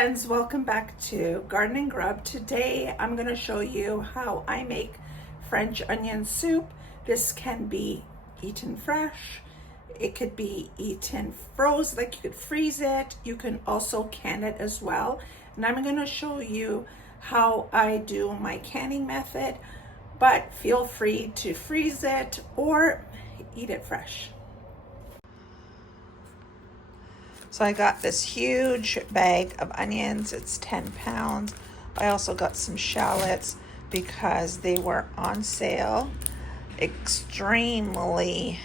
friends, welcome back to Garden and Grub. Today I'm going to show you how I make French onion soup. This can be eaten fresh. It could be eaten frozen, like you could freeze it. You can also can it as well. And I'm going to show you how I do my canning method, but feel free to freeze it or eat it fresh. So I got this huge bag of onions. It's 10 pounds. I also got some shallots because they were on sale. Extremely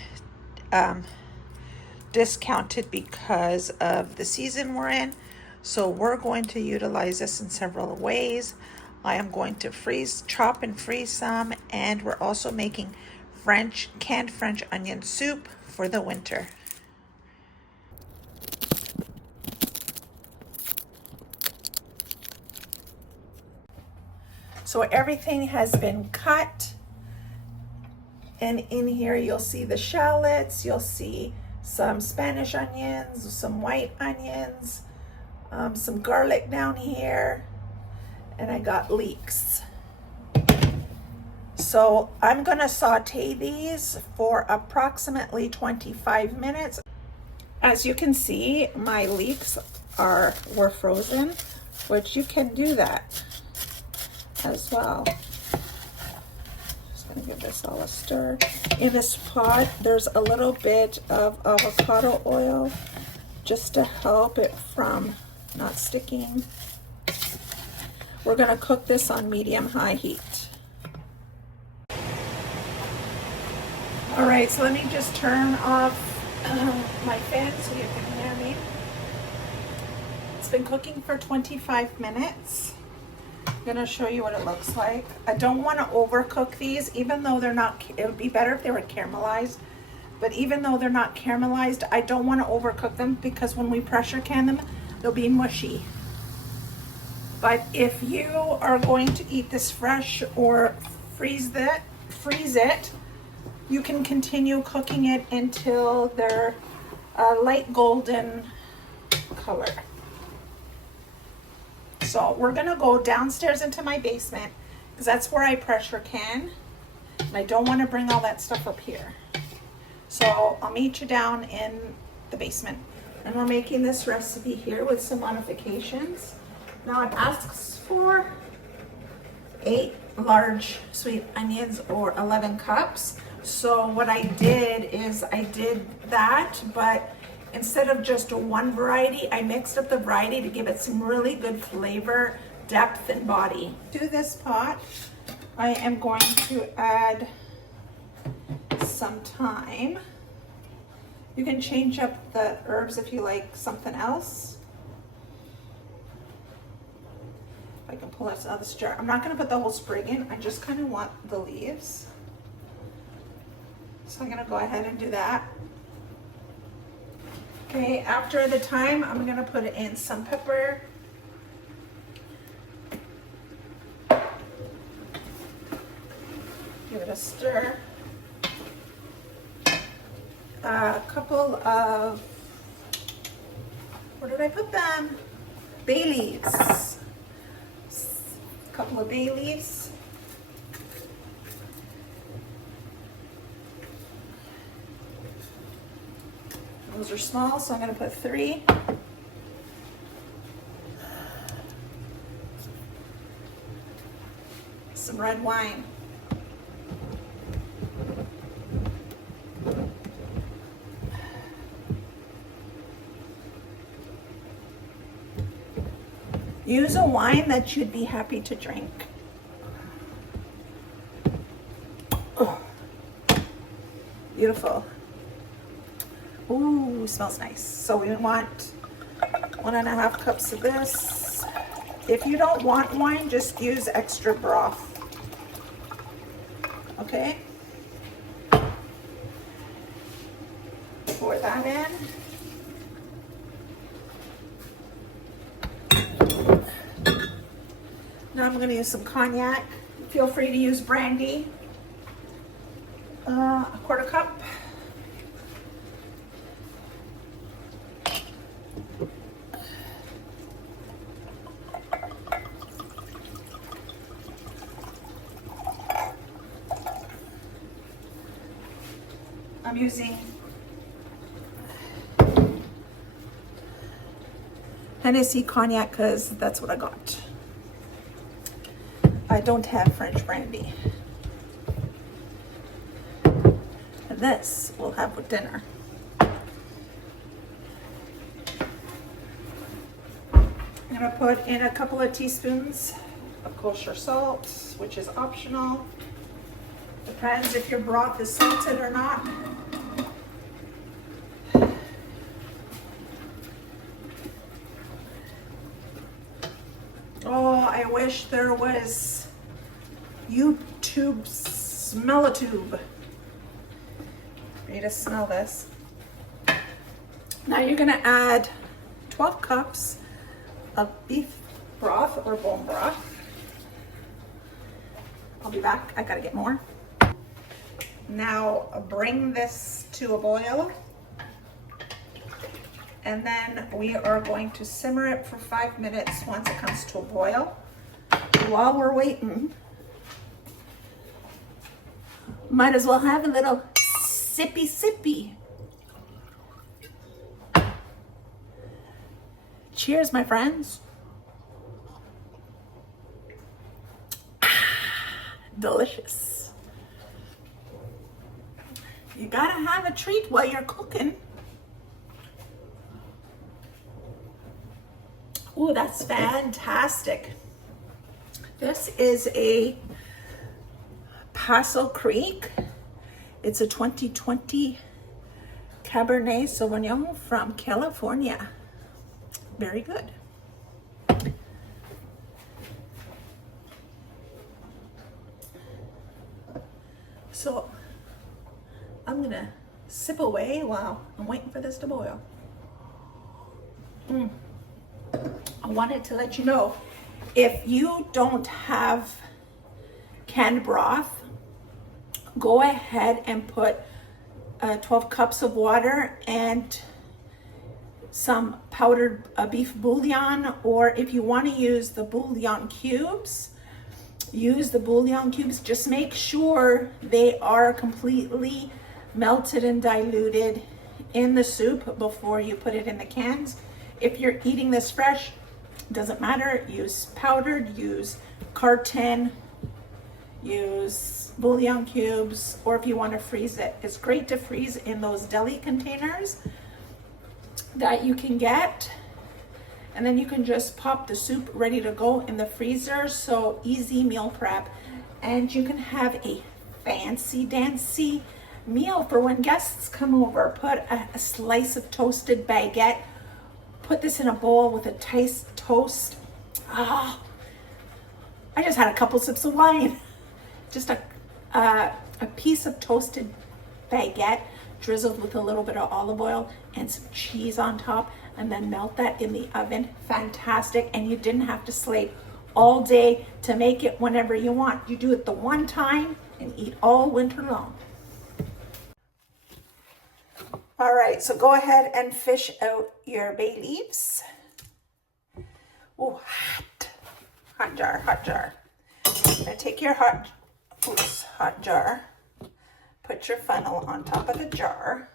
discounted because of the season we're in. So we're going to utilize this in several ways. I am going to chop and freeze some, and we're also making canned French onion soup for the winter. So everything has been cut, and in here you'll see the shallots, you'll see some Spanish onions, some white onions, some garlic down here, and I got leeks. So I'm gonna saute these for approximately 25 minutes. As you can see, my leeks were frozen, which you can do that as well. Just gonna give this all a stir. In this pot, there's a little bit of avocado oil just to help it from not sticking. We're gonna cook this on medium-high heat. All right, so let me just turn off my fan so you can hear me. It's been cooking for 25 minutes. I'm gonna show you what it looks like. I don't want to overcook these, even though they're not. It would be better if they were caramelized, but even though they're not caramelized, I don't want to overcook them because when we pressure can them, they'll be mushy. But if you are going to eat this fresh or freeze it, you can continue cooking it until they're a light golden color. So we're gonna go downstairs into my basement because that's where I pressure can. And I don't want to bring all that stuff up here. So I'll meet you down in the basement. And we're making this recipe here with some modifications. Now it asks for 8 large sweet onions or 11 cups. So what I did is I did that, but instead of just one variety, I mixed up the variety to give it some really good flavor, depth, and body. To this pot, I am going to add some thyme. You can change up the herbs if you like something else. If I can pull this out of this jar. I'm not gonna put the whole sprig in, I just kind of want the leaves. So I'm gonna go ahead and do that. Okay, after the thyme, I'm gonna put in some pepper. Give it a stir. A couple of, where did I put them? Bay leaves. A couple of bay leaves. Those are small, so I'm going to put 3. Some red wine. Use a wine that you'd be happy to drink. Oh, beautiful. Ooh, smells nice. So we want 1.5 cups of this. If you don't want wine, just use extra broth. Okay? Pour that in. Now I'm going to use some cognac. Feel free to use brandy. A 1/4 cup. I'm using Hennessy cognac because that's what I got. I don't have French brandy. And this we'll have with dinner. I'm gonna put in a couple of teaspoons of kosher salt, which is optional. Depends if your broth is salted or not. Oh, I wish there was YouTube smell-a-tube for you to smell this. Now you're gonna add 12 cups of beef broth or bone broth. I'll be back, I gotta get more. Now bring this to a boil, and then we are going to simmer it for 5 minutes once it comes to a boil. While we're waiting, might as well have a little sippy. Cheers, my friends. Delicious. You gotta have a treat while you're cooking. Oh, that's fantastic. This is a Paso Creek. It's a 2020 Cabernet Sauvignon from California. Very good. So I'm gonna sip away while I'm waiting for this to boil. I wanted to let you know, if you don't have canned broth, go ahead and put 12 cups of water and some powdered beef bouillon, or if you want to use the bouillon cubes, use the bouillon cubes. Just make sure they are completely melted and diluted in the soup before you put it in the cans. If you're eating this fresh, doesn't matter, use powdered, use carton, use bouillon cubes, or if you want to freeze it. It's great to freeze in those deli containers that you can get, and then you can just pop the soup ready to go in the freezer. So easy meal prep, and you can have a fancy dancy meal for when guests come over. Put a slice of toasted baguette, put this in a bowl with a nice toast. I just had a couple sips of wine. Just a piece of toasted baguette drizzled with a little bit of olive oil and some cheese on top, and then melt that in the oven. Fantastic. And you didn't have to slave all day to make it whenever you want. You do it the one time and eat all winter long. All right, so go ahead and fish out your bay leaves. Oh, hot jar. Now take your hot jar, put your funnel on top of the jar.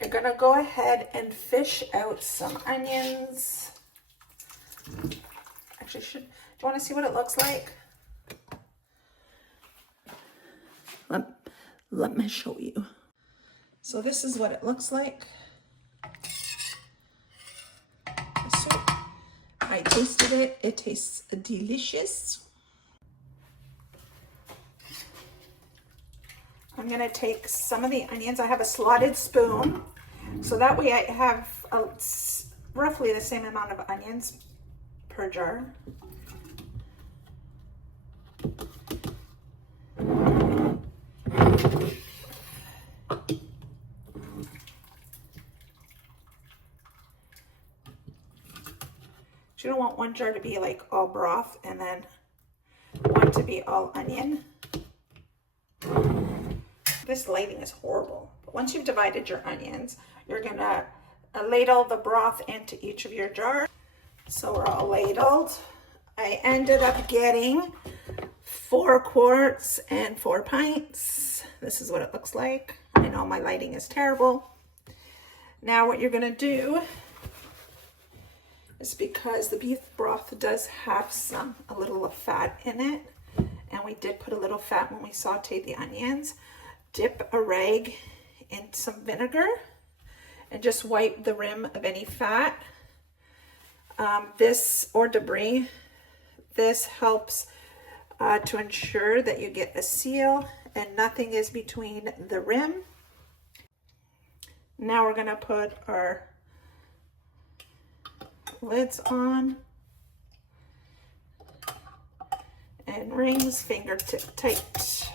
You're gonna go ahead and fish out some onions. Actually, do you want to see what it looks like? Let me show you. So this is what it looks like. The soup. I tasted it. It tastes delicious. I'm gonna take some of the onions. I have a slotted spoon, so that way I have roughly the same amount of onions per jar. You don't want one jar to be like all broth and then one to be all onion. This lighting is horrible. But once you've divided your onions, you're gonna ladle the broth into each of your jars. So we're all ladled. I ended up getting 4 quarts and 4 pints. This is what it looks like. I know my lighting is terrible. Now what you're gonna do is, because the beef broth does have a little fat in it, and we did put a little fat when we sauteed the onions, dip a rag in some vinegar and just wipe the rim of any fat or debris. This helps to ensure that you get a seal and nothing is between the rim. Now we're gonna put our lids on and rings fingertip tight.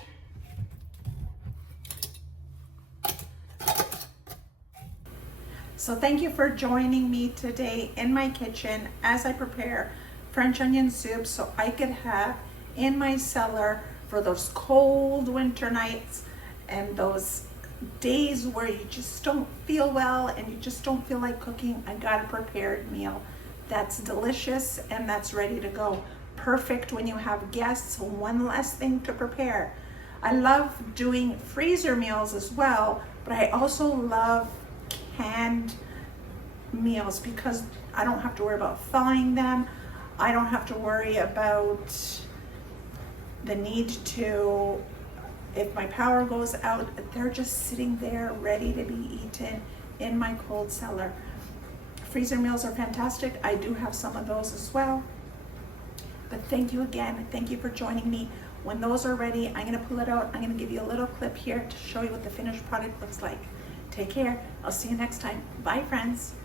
So thank you for joining me today in my kitchen as I prepare French onion soup so I could have in my cellar for those cold winter nights and those days where you just don't feel well and you just don't feel like cooking. I got a prepared meal that's delicious and that's ready to go. Perfect when you have guests, one less thing to prepare. I love doing freezer meals as well, but I also love canned meals because I don't have to worry about thawing them. I don't have to worry about the need to, if my power goes out, they're just sitting there ready to be eaten in my cold cellar. Freezer meals are fantastic. I do have some of those as well. But thank you again. Thank you for joining me. When those are ready, I'm gonna pull it out. I'm gonna give you a little clip here to show you what the finished product looks like. Take care. I'll see you next time. Bye, friends.